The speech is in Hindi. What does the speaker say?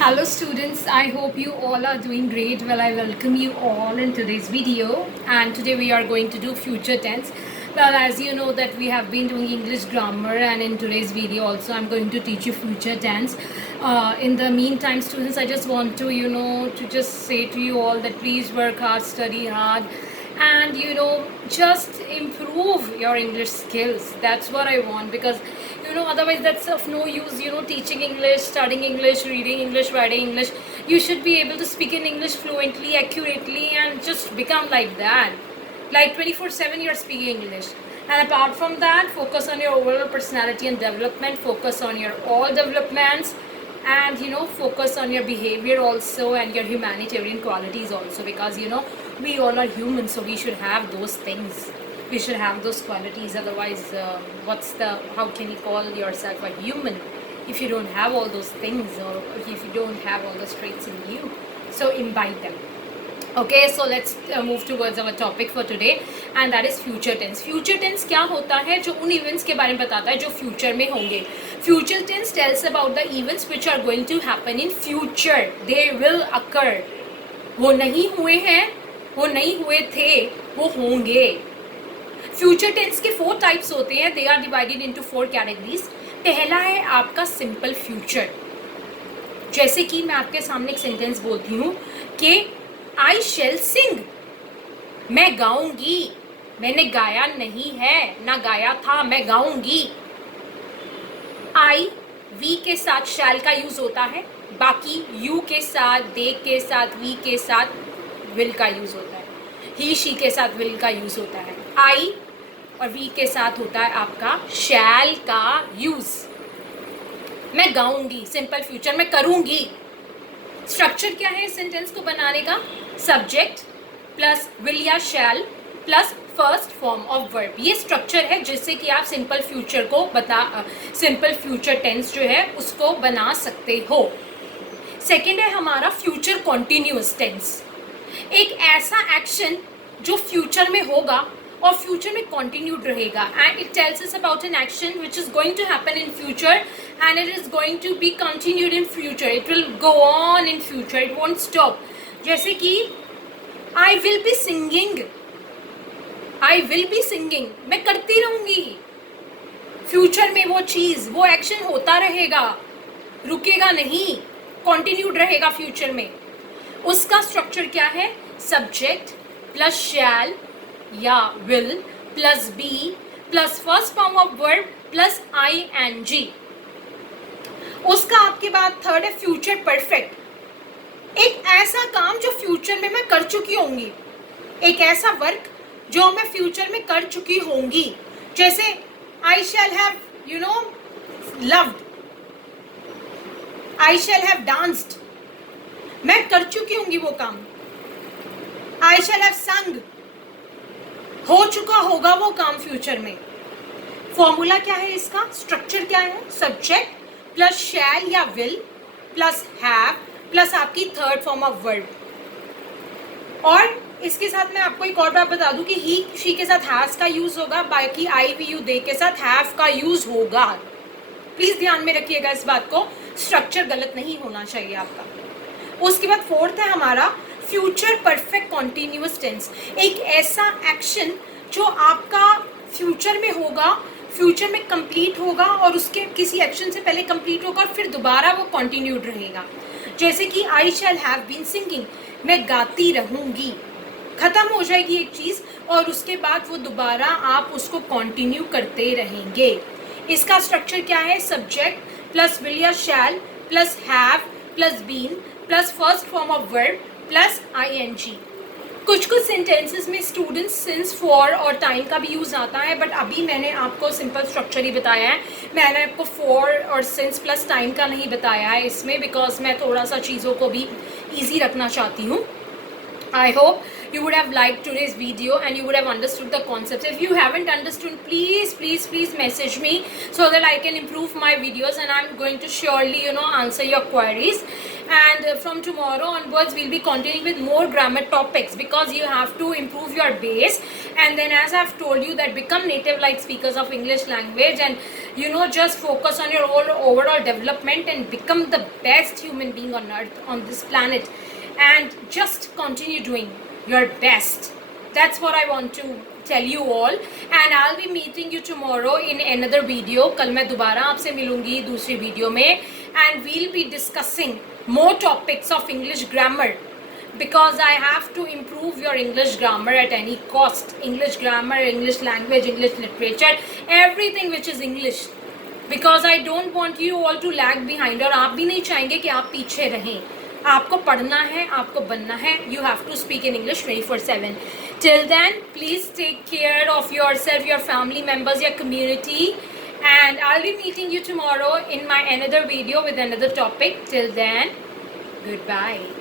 Hello students, I hope you all are doing great. Well, I welcome you all in today's video, and today we are going to do future tense. Well, as you know that we have been doing English grammar, and in today's video also I'm going to teach you future tense. In the meantime, students, I just want to to just say to you all that please work hard, study hard, and just improve your English skills. That's what I want, because otherwise that's of no use, teaching English, studying English, reading English, writing English. You should be able to speak in English fluently, accurately, and just become like that, like 24/7 you're speaking English. And apart from that, focus on your overall personality and development, focus on your all developments, and focus on your behavior also, and your humanitarian qualities also, because we all are human, so we should have those things, we should have those qualities. Otherwise, how can you call yourself a human if you don't have all those things, or if you don't have all those traits in you? So imbibe them. Okay, so let's move towards our topic for today, and that is future tense. Future tense क्या होता है? जो उन events के बारे में बताता है जो future में होंगे. Future tense tells about the events which are going to happen in future. They will occur. वो नहीं हुए हैं, वो नहीं हुए थे, वो होंगे. फ्यूचर टेंस के 4 टाइप्स होते हैं. They are divided into 4 categories. पहला है आपका सिंपल फ्यूचर. जैसे कि मैं आपके सामने एक सेंटेंस बोलती हूँ कि आई शेल सिंग, मैं गाऊंगी. मैंने गाया नहीं है, ना गाया था, मैं गाऊंगी. आई वी के साथ शैल का यूज होता है, बाकी यू के साथ, दे के साथ, वी के साथ विल का यूज होता है, ही शी के साथ विल का यूज होता है. आई और वी के साथ होता है आपका शैल का यूज. मैं गाऊंगी, सिंपल फ्यूचर, मैं करूंगी. स्ट्रक्चर क्या है इस सेंटेंस को बनाने का? सब्जेक्ट प्लस विल या shall plus first form of verb. ये स्ट्रक्चर है जिससे कि आप सिंपल फ्यूचर को सिंपल फ्यूचर टेंस जो है उसको बना सकते हो. सेकेंड है हमारा फ्यूचर कॉन्टिन्यूअस टेंस. एक ऐसा एक्शन जो फ्यूचर में होगा और फ्यूचर में कंटिन्यूड रहेगा, and it tells us about an action which is going to happen in future, and it is going to be continued in future. It will go on in future, it won't stop. जैसे कि I will be singing, I will be singing, मैं करती रहूंगी. फ्यूचर में वो चीज, वो एक्शन होता रहेगा, रुकेगा नहीं, कंटिन्यूड रहेगा फ्यूचर में. उसका स्ट्रक्चर क्या है? सब्जेक्ट प्लस शैल या will plus be plus first form of verb plus I N G. उसका आपके बाद थर्ड है फ्यूचर परफेक्ट. एक ऐसा काम जो फ्यूचर में मैं कर चुकी होंगी, एक ऐसा वर्क जो मैं फ्यूचर में कर चुकी होंगी. जैसे I shall have loved, I shall have danced, मैं कर चुकी होंगी वो काम. आई शैल हैव संग, हो चुका होगा वो काम फ्यूचर में. फॉर्मूला क्या है इसका? स्ट्रक्चर क्या है? सब्जेक्ट प्लस शैल या विल प्लस हैव प्लस आपकी थर्ड फॉर्म ऑफ वर्ब. और इसके साथ मैं आपको एक और बात बता दूं कि ही शी के साथ हैज का यूज होगा, बाकी आई वी यू दे के साथ हैव का यूज होगा. प्लीज ध्यान में रखिएगा इस बात को, स्ट्रक्चर गलत नहीं होना चाहिए आपका. उसके बाद फोर्थ है हमारा फ्यूचर परफेक्ट कॉन्टिन्यूअस टेंस. एक ऐसा एक्शन जो आपका फ्यूचर में होगा, फ्यूचर में कंप्लीट होगा, और उसके किसी एक्शन से पहले कंप्लीट होगा और फिर दोबारा वो कंटिन्यूड रहेगा. जैसे कि आई शैल हैव बीन सिंगिंग, मैं गाती रहूंगी. खत्म हो जाएगी एक चीज और उसके बाद वो दोबारा आप उसको कंटिन्यू करते रहेंगे. इसका स्ट्रक्चर क्या है? सब्जेक्ट प्लस विल या shall plus have plus been plus first form of verb plus I N G. कुछ सेंटेंसेस में स्टूडेंट्स सिंस, फॉर और टाइम का भी यूज़ आता है, बट अभी मैंने आपको सिंपल स्ट्रक्चर ही बताया है. मैंने आपको फॉर और सिंस प्लस टाइम का नहीं बताया है इसमें, बिकॉज मैं थोड़ा सा चीज़ों को भी ईजी रखना चाहती हूँ. I hope you would have liked today's video and you would have understood the concepts. If you haven't understood, please message me so that I can improve my videos, and I'm going to surely answer your queries. And from tomorrow onwards we'll be continuing with more grammar topics, because you have to improve your base. And then, as I've told you, that become native like speakers of English language, and You know, just focus on your overall development and become the best human being on earth, on this planet, and just continue doing your best. That's what I want to tell you all, and I'll be meeting you tomorrow in another video. कल मैं दोबारा आपसे मिलूंगी दूसरी वीडियो में, and we'll be discussing more topics of English grammar, because I have to improve your English grammar at any cost. English grammar, English language, English literature, everything which is English, because I don't want you all to lag behind. और आप भी नहीं चाहेंगे कि आप पीछे रहें. आपको पढ़ना है, आपको बनना है. You have to speak in English 24/7. Till then, please take care of yourself, your family members, your community, and I'll be meeting you tomorrow in my another video with another topic. Till then, goodbye.